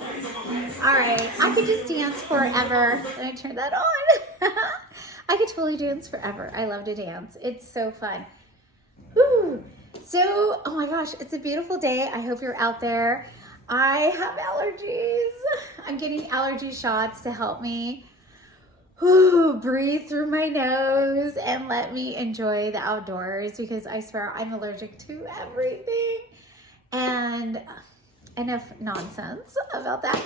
All right, I could just dance forever. Did I turn that on? I could totally dance forever. I love to dance. It's so fun. Whew. So, oh my gosh, it's a beautiful day. I hope you're out there. I have allergies. I'm getting allergy shots to help me breathe through my nose and let me enjoy the outdoors, because I swear I'm allergic to everything. And enough nonsense about that.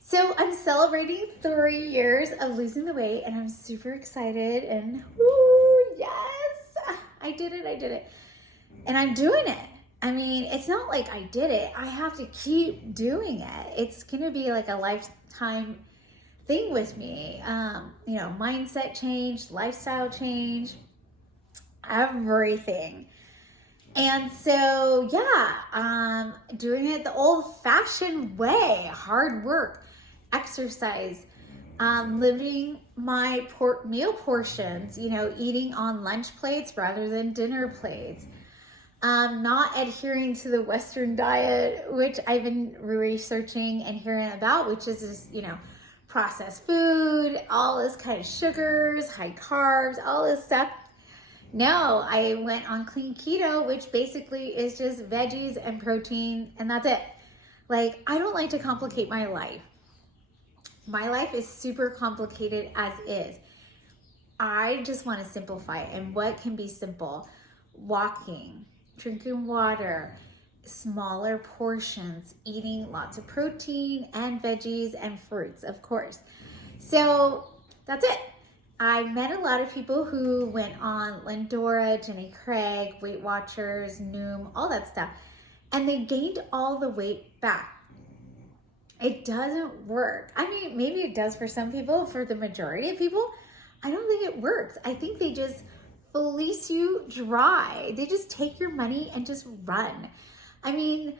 So I'm celebrating 3 years of losing the weight, and I'm super excited, and yes, I did it. And I'm doing it. I mean, it's not like I did it. I have to keep doing it. It's gonna be like a lifetime thing with me. Mindset change, lifestyle change, everything. And so, yeah, doing it the old-fashioned way: hard work, exercise, limiting my meal portions, eating on lunch plates rather than dinner plates, not adhering to the Western diet, which I've been researching and hearing about, which is just, processed food, all this kind of sugars, high carbs, all this stuff. No, I went on clean keto, which basically is just veggies and protein, and that's it. Like, I don't like to complicate my life. My life is super complicated as is. I just want to simplify it. And what can be simple? Walking, drinking water, smaller portions, eating lots of protein and veggies and fruits, of course. So that's it. I met a lot of people who went on Lindora, Jenny Craig, Weight Watchers, Noom, all that stuff, and they gained all the weight back. It doesn't work. I mean, maybe it does for some people. For the majority of people, I don't think it works. I think they just fleece you dry. They just take your money and just run. I mean,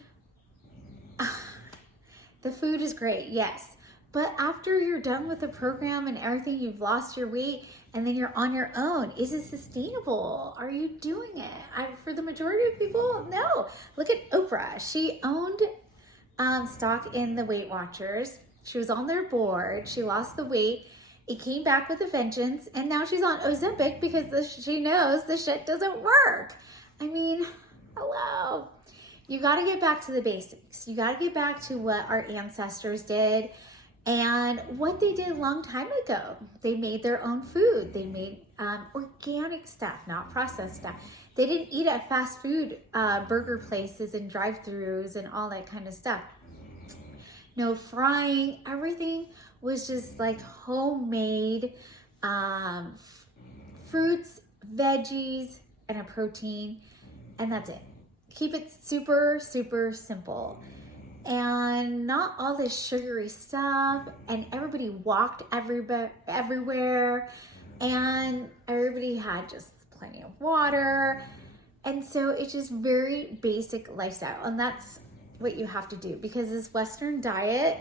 the food is great, yes. But after you're done with the program and everything, you've lost your weight, and then you're on your own. Is it sustainable? Are you doing it? For the majority of people, no. Look at Oprah. She owned stock in the Weight Watchers. She was on their board. She lost the weight. It came back with a vengeance, and now she's on Ozempic because she knows the shit doesn't work. I mean, hello. You got to get back to the basics. You got to get back to what our ancestors did and what they did a long time ago. They made their own food. They made organic stuff, not processed stuff. They didn't eat at fast food burger places and drive-thrus and all that kind of stuff. No frying. Everything was just like homemade fruits, veggies, and a protein, and that's it. Keep it super, super simple. And not all this sugary stuff, and everybody walked everywhere, and everybody had just plenty of water, and so it's just very basic lifestyle, and that's what you have to do, because this Western diet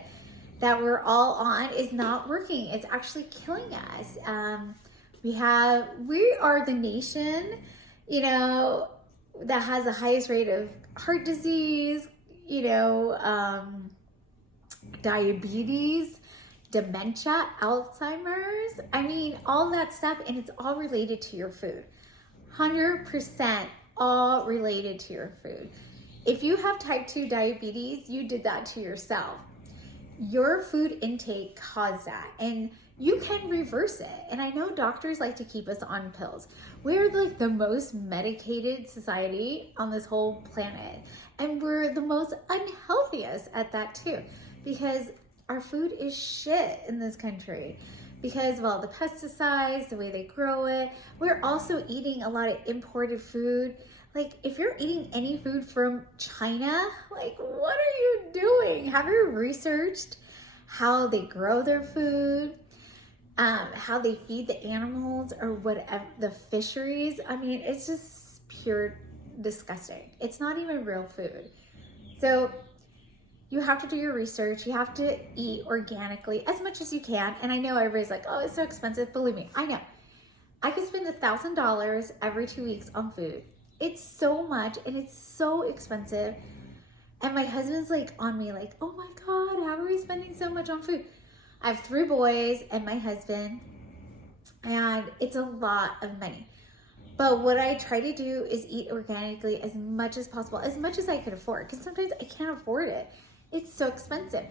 that we're all on is not working. It's actually killing us. We are the nation, that has the highest rate of heart disease, diabetes, dementia, Alzheimer's. I mean, all that stuff, and it's all related to your food. 100% all related to your food. If you have type 2 diabetes, you did that to yourself. Your food intake caused that, and you can reverse it. And I know doctors like to keep us on pills. We're like the most medicated society on this whole planet. And we're the most unhealthiest at that too, because our food is shit in this country because of all the pesticides, the way they grow it. We're also eating a lot of imported food. Like, if you're eating any food from China, like, what are you doing? Have you researched how they grow their food? How they feed the animals, or whatever, the fisheries? I mean, it's just pure disgusting. It's not even real food. So you have to do your research. You have to eat organically as much as you can. And I know everybody's like, oh, it's so expensive. Believe me, I know. I could spend $1,000 every 2 weeks on food. It's so much, and it's so expensive. And my husband's like on me like, oh my God, how are we spending so much on food? I have 3 boys and my husband, and it's a lot of money. But what I try to do is eat organically as much as possible, as much as I could afford, because sometimes I can't afford it. It's so expensive.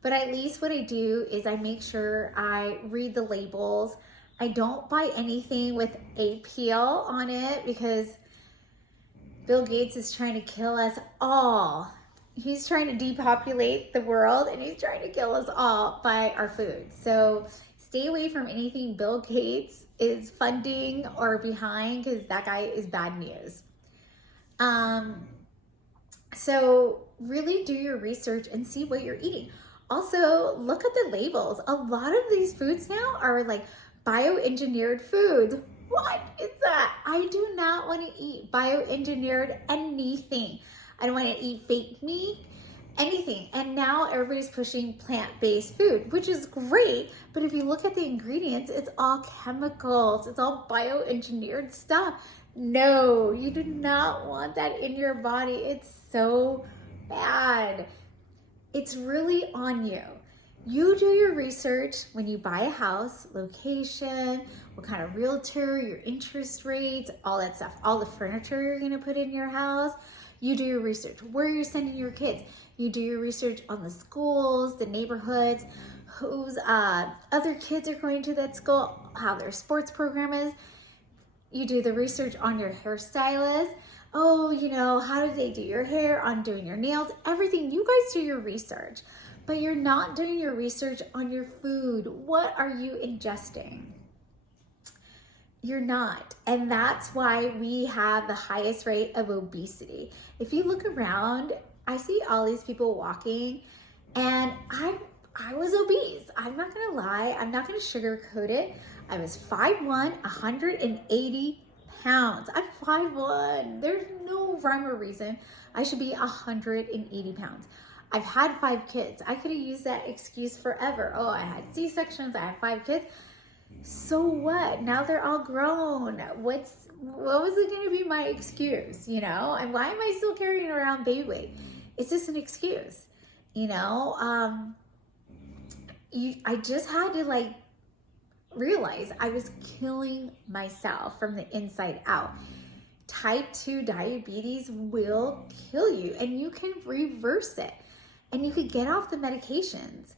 But at least what I do is I make sure I read the labels. I don't buy anything with APL on it because Bill Gates is trying to kill us all. He's trying to depopulate the world, and he's trying to kill us all by our food. So stay away from anything Bill Gates is funding or behind, because that guy is bad news. So really do your research and see what you're eating. Also, look at the labels. A lot of these foods now are like bioengineered foods. What is that? I do not want to eat bioengineered anything. I don't want to eat fake meat, anything. And now everybody's pushing plant-based food, which is great. But if you look at the ingredients, it's all chemicals. It's all bioengineered stuff. No, you do not want that in your body. It's so bad. It's really on you. You do your research when you buy a house, location, what kind of realtor, your interest rates, all that stuff, all the furniture you're gonna put in your house. You do your research, where you're sending your kids. You do your research on the schools, the neighborhoods, whose other kids are going to that school, how their sports program is. You do the research on your hairstylist. Oh, you know, how do they do your hair, on doing your nails, everything. You guys do your research, but you're not doing your research on your food. What are you ingesting? You're not. And that's why we have the highest rate of obesity. If you look around, I see all these people walking, and I was obese. I'm not gonna lie. I'm not gonna sugarcoat it. I was 5'1", 180 pounds. I'm 5'1". There's no rhyme or reason I should be 180 pounds. I've had 5 kids. I could have used that excuse forever. Oh, I had C-sections, I had 5 kids. So what? Now they're all grown. What was it going to be my excuse, you know? And why am I still carrying around baby weight? It's just an excuse, you know? I just had to like realize I was killing myself from the inside out. Type 2 diabetes will kill you, and you can reverse it, and you could get off the medications.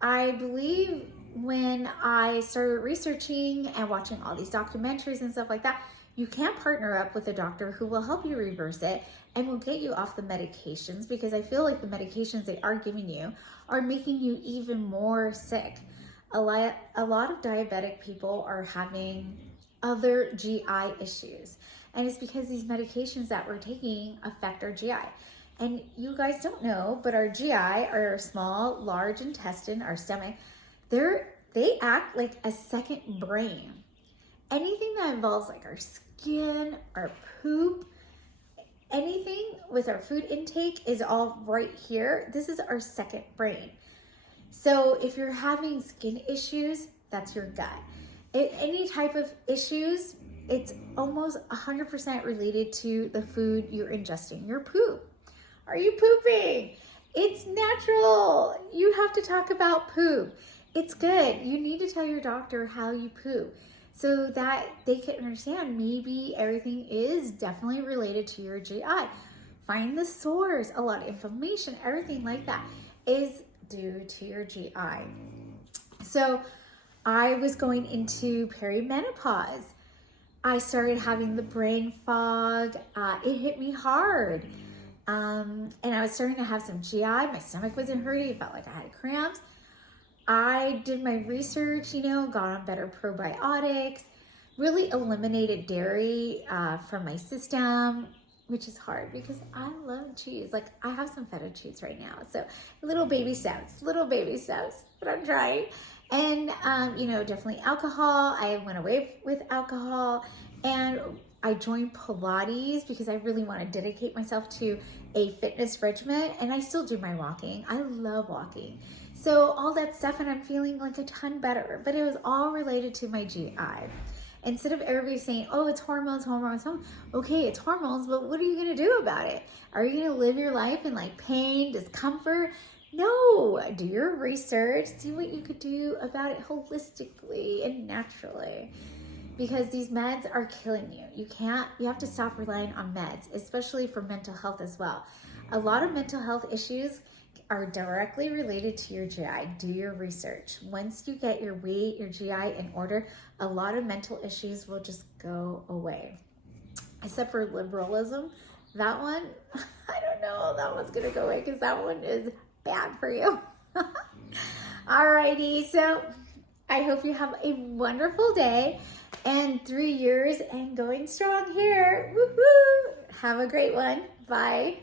I believe when I started researching and watching all these documentaries and stuff like that, you can partner up with a doctor who will help you reverse it and will get you off the medications, because I feel like the medications they are giving you are making you even more sick. A lot of diabetic people are having other GI issues, and it's because these medications that we're taking affect our GI. And you guys don't know, but our GI, our small, large intestine, our stomach, they act like a second brain. Anything that involves like our skin, our poop, anything with our food intake is all right here. This is our second brain. So if you're having skin issues, that's your gut. Any type of issues, it's almost 100% related to the food you're ingesting. Your poop. Are you pooping? It's natural. You have to talk about poop. It's good. You need to tell your doctor how you poop so that they can understand maybe everything is definitely related to your GI. Find the source. A lot of inflammation, everything like that is due to your GI. So I was going into perimenopause. I started having the brain fog. It hit me hard. And I was starting to have some GI. My stomach wasn't hurting. It felt like I had cramps. I did my research, you know, got on better probiotics, really eliminated dairy from my system, which is hard because I love cheese. Like, I have some feta cheese right now. So little baby steps, but I'm trying. And, you know, definitely alcohol. I went away with alcohol, and I joined Pilates because I really want to dedicate myself to a fitness regimen, and I still do my walking. I love walking. So all that stuff, and I'm feeling like a ton better, but it was all related to my GI. Instead of everybody saying, oh, it's hormones, hormones, hormones. Okay, it's hormones, but what are you going to do about it? Are you going to live your life in like pain, discomfort? No, do your research, see what you could do about it holistically and naturally, because these meds are killing you. You have to stop relying on meds, especially for mental health as well. A lot of mental health issues are directly related to your GI. Do your research. Once you get your weight, your GI in order, a lot of mental issues will just go away. Except for liberalism, that one, I don't know, that one's gonna go away because that one is bad for you. Alrighty, so I hope you have a wonderful day and 3 years and going strong here. Woohoo! Have a great one. Bye.